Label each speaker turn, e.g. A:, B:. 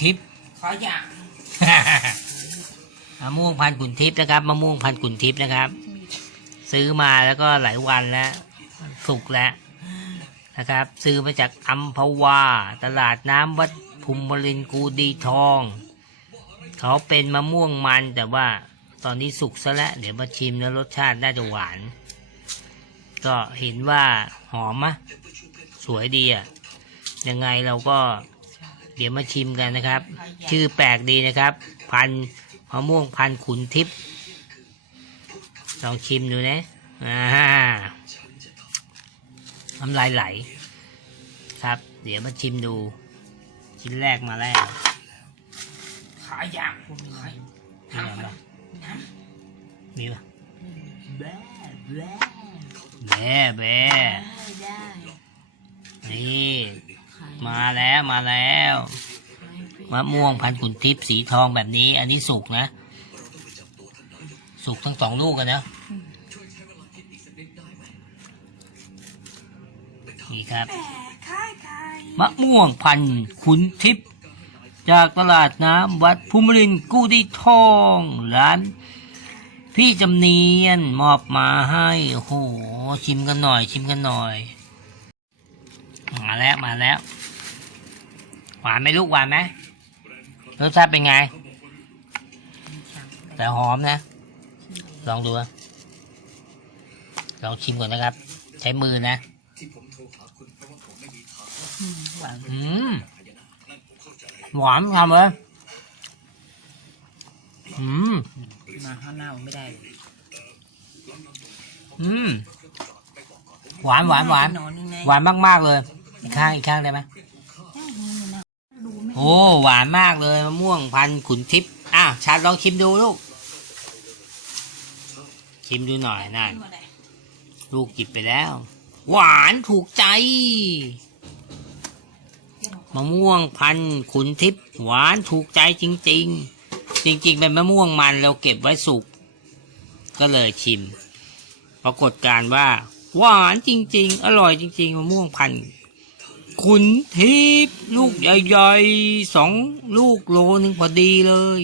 A: ทิพย์
B: ขออย่าง
A: มะม่วงพันธุ์ขุนทิพย์นะครับมะม่วงพันธุ์ขุนทิพย์นะครับ ซื้อมาแล้วก็หลายวันแล้วสุกแล้วนะครับ ซื้อมาจากอัมพวา ตลาดน้ำวัดภูมิบรินทร์กูดีทอง เขาเป็นมะม่วงมันแต่ว่าตอนนี้สุกซะแล้ว เดี๋ยวมาชิมแล้วรสชาติน่าจะหวาน ก็เห็นว่าหอมมะสวยดีอะยังไงเราก็ เดี๋ยวมาชิมกันนะครับ ชื่อแปลกดีนะครับ พันมะม่วงพันขุนทิพย์ลองชิมดูนะอ่าน้ำลายไหล ครับ เดี๋ยวมาชิมดูชิ้นแรกมาแล้ว
B: ขออย่างผมขอ
A: มี
B: ทำ
A: อะไร
B: ไป
A: บ้าง
B: น้
A: มีปะ
B: แบ๊ะแบ๊ะ
A: แบ่แบ่
B: ได้
A: นี่ มา แล้วมาแล้วมะม่วงพันธุ์ขุนทิพย์สีทองแบบนี้ อันนี้สุกนะ สุกทั้งสองลูกกันนะนี่ครับ
B: แม่ค่ายใคร
A: มะม่วงพันธุ์ขุนทิพย์จากตลาดน้ำวัดภูมิรินทร์กูดีทองร้าน พี่จำเนียนมอบมาให้โอ้โหชิมกันหน่อย ชิมกันหน่อย มาแล้วมาแล้ว หวานไหมลูกหวานไหมรสชาติเป็นไง แต่หอมนะ ลองดูนะลองชิมก่อนนะครับ ใช้มือนะอืมหวานทำเลยอืม
B: มาข้างหน้าไม่ได้
A: อืม หวานหวานหวาน
B: นอนยังไง
A: หวานมากๆเลย อีกข้างอีกข้างได้ไหม โอ้หวานมากเลยมะม่วงพันขุนทิพย์อะชาดลองชิมดูลูก ชิมดูหน่อยนั่นลูกจิบไปแล้ว หวานถูกใจ มะม่วงพันขุนทิพย์หวานถูกใจจริง ๆ จริง ๆ เป็นมะม่วงมันเราเก็บไว้สุก ก็เลยชิม ปรากฏการว่า หวานจริง ๆ อร่อยจริง ๆ มะม่วงพันธุ์ ขุนทิพย์ลูกใหญ่ๆสองลูกโลหนึ่งพอดีเลย